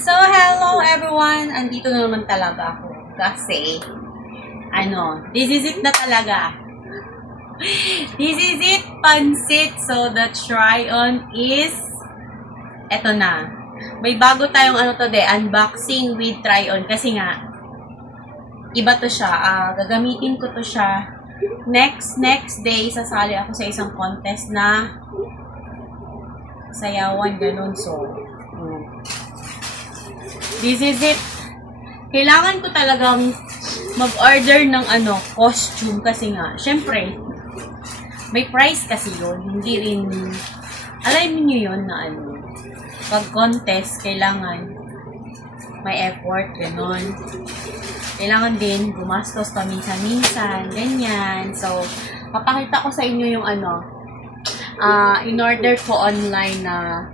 So hello everyone! Andito na naman talaga ako. Kasi, this is it na talaga. This is it, pansit. So, the try-on is, eto na. May bago tayong unboxing with try-on. Kasi nga, iba to siya. Gagamitin ko to siya. Next day, sasali ako sa isang contest na sayawan, ganun. So, this is it. Kailangan ko talagang mag-order ng costume kasi nga, syempre, may price kasi yun. Hindi rin, alam niyo yun na pag contest, kailangan may effort, gano'n. Kailangan din gumastos paminsan-minsan, ganyan. So, papakita ko sa inyo yung in-order ko online na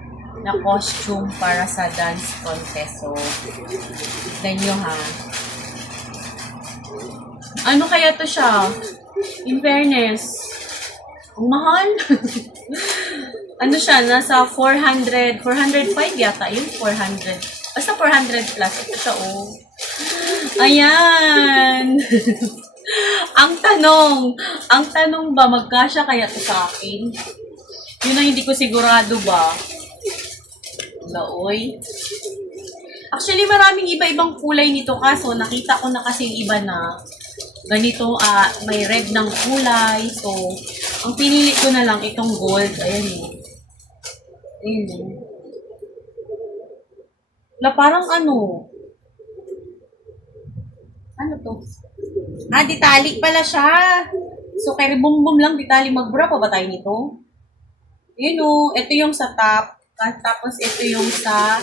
costume para sa dance contest. So, tignan nyo ha. Ano kaya to siya? In fairness, ang mahal. Ano siya? Nasa 405 yata yun. 400. Basta 400 plus. Ito siya, oh. Ayan. Ang tanong ba, magkasya kaya to sa akin? Yun ang hindi ko sigurado ba. Laoy. Actually, maraming iba-ibang kulay nito kaso nakita ko na kasi yung iba na ganito, may red ng kulay. So, ang pinili ko na lang itong gold. Ayan yun. Ayan yun. Parang ano to? Ditali pala siya. So, kay bumbum lang, ditali magbra pa ba tayo nito? Yun o, ito yung sa top. Tapos, ito yung sa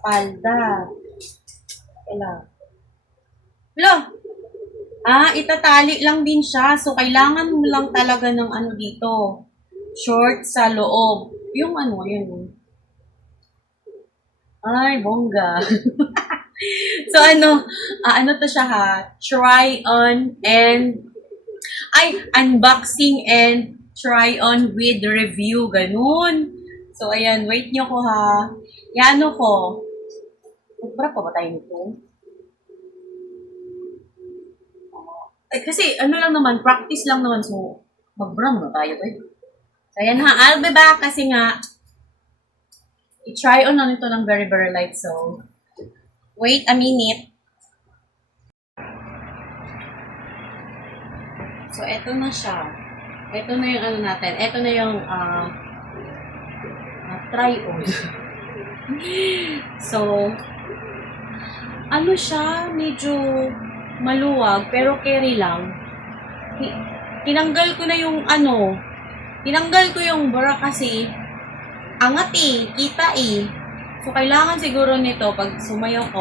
palda. Itatali lang din siya. So, kailangan mo lang talaga ng dito. Short sa loob. Yung yun. Ay, bongga. So, to siya ha? Try on and unboxing and try on with review. Ganun. So, ayan. Wait nyo ko ha. Yan ko. Magbra pa ba tayo nito? Kasi, lang naman, practice lang naman. So, magbra mo na tayo. So, ayan ha. I'll be back kasi nga, i-try on na nito ng very, very light. So, wait a minute. So, eto na siya. Eto na yung natin. Eto na yung try-on. So, siya, medyo maluwag, pero carry lang. Tinanggal ko na yung tinanggal ko yung bra kasi angat kita So, kailangan siguro nito, pag sumayaw ka,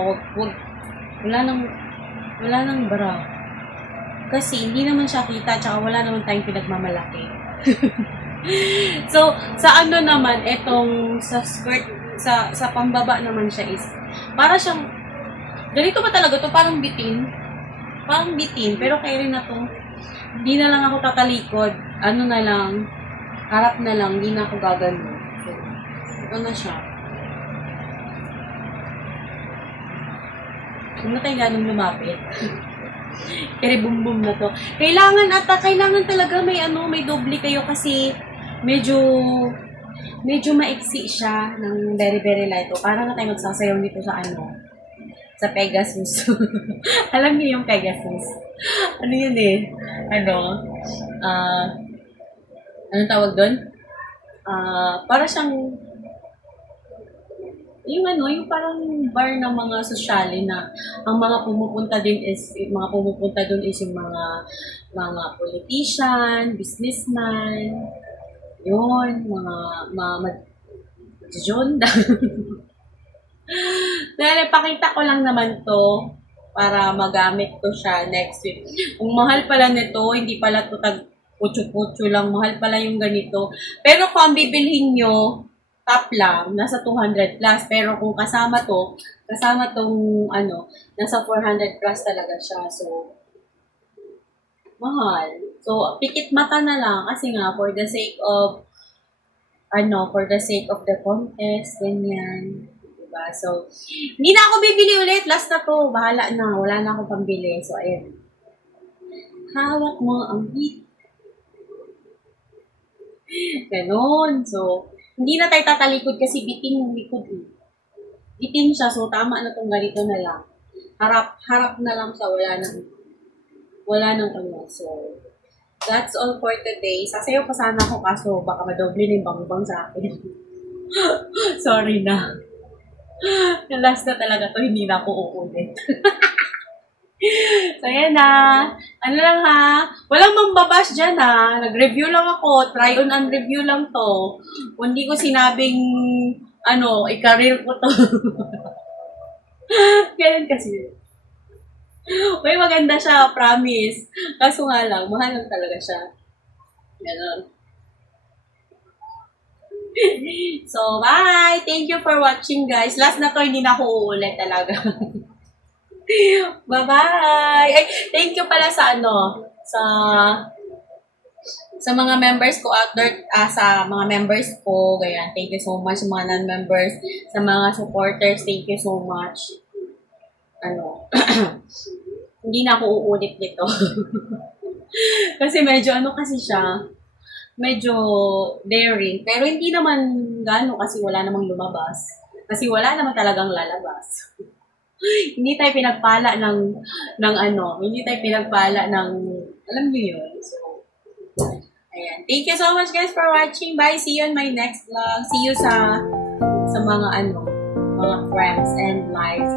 wala nang bra. Kasi hindi naman siya kita, tsaka wala naman tayong pinagmamalaki. So, sa naman, etong sa skirt, sa pambaba naman siya is, para siyang, ganito ba talaga to? Parang bitin, pero carry na to. Hindi na lang ako tatalikod. Na lang, harap na lang, hindi na ako gagano. So, ito na siya. Huwag na tayo ganong lumapit. Kaya bum-bum na to. Kailangan talaga may doble kayo kasi medyo maiksi siya ng very, very light. Para na tayo magsasayaw dito sa sa Pegasus. Alam niyo yung Pegasus? Ano yun anong tawag doon? Para siyang yung parang bar ng mga sosyali na ang mga pumupunta doon is yung mga politician, businessman, yun, mga Jonda. Dahil pakita ko lang naman to para magamit ko siya next week. Ang mahal pala nito, hindi pala to tag putyo-putyo lang, mahal pala yung ganito. Pero kung bibilhin nyo, top lang, nasa 200 plus. Pero kung kasama tong nasa 400 plus talaga siya. So, mahal. So, pikit mata na lang kasi nga for the sake of for the sake of the contest, ganyan. Diba? So, hindi na ako bibili ulit. Last na to. Bahala na. Wala na akong pambili. So, ayun. Hawak mo ang hit. Ganon. So, hindi na tayo tatalikod kasi bitin yung likod eh. Bitin siya. So, tama na tong ganito na lang. Harap na lang siya. Wala nang ano. So, that's all for today. Sasayaw pa sana ako kaso baka madoble na yung bangbang sa akin. Sorry na. Last na talaga to, hindi na ako uulit. So, yan na. Ano lang ha? Walang mambabash dyan ha. Nag-review lang ako. Try on and review lang to. Kung hindi ko sinabing, i-career ko to. Ganyan kasi. May maganda siya, promise. Kaso nga lang, mahal lang talaga siya. Ganon. So, bye! Thank you for watching, guys. Last na to, hindi na ako uulit talaga. Bye-bye! Ay, thank you pala sa sa mga members ko out there, sa mga members ko. Ganyan, thank you so much sa mga non-members, sa mga supporters, thank you so much. Hindi na ako uulit nito. Kasi medyo kasi siya, medyo daring. Pero hindi naman kasi wala namang lumabas. Kasi wala naman talagang lalabas. Hindi tayo pinagpala hindi tayo pinagpala ng, alam niyo yun. So, ayan. Thank you so much guys for watching. Bye. See you on my next vlog. See you sa mga mga friends and lives.